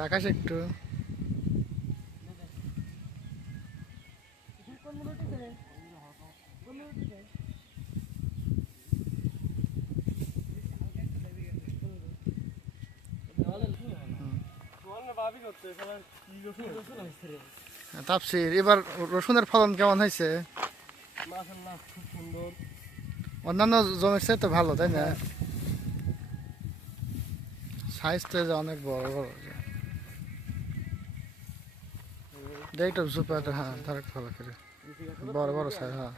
তাকাস একটু। তাপসির এবার রসুনের ফলন কেমন হয়েছে? খুব সুন্দর। অন্যান্য জমির চেয়ে তো ভালো, তাই না? সাইজ তো অনেক বড় বড়। দেখটা সুপার, হ্যাঁ তারেক ভালো করে বড় বড় সাইজ। হ্যাঁ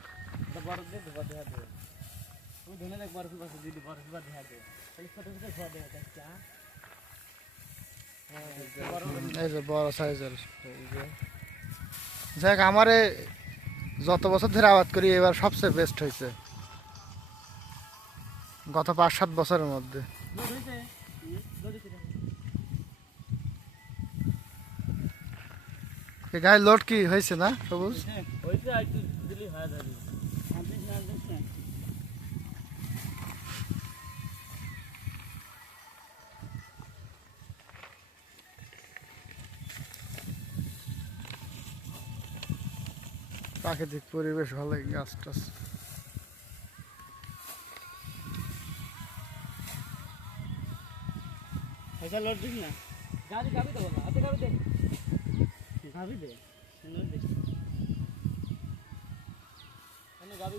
এই যে বড় সাইজের। যাক, আমারে যত বছর ধরে আবাদ করি এবার সবচেয়ে বেস্ট হয়েছে গত 5-7 বছরের মধ্যে। গায়ে লোড কি হয়েছে না সবুজ? প্রাকৃতিক পরিবেশ ভালো, গাছ টাছ। লোড দিস না, গাড়ি গাবি দেবো না, হাতে গাবি দে, গাবি দে, লোড দিস। গাবি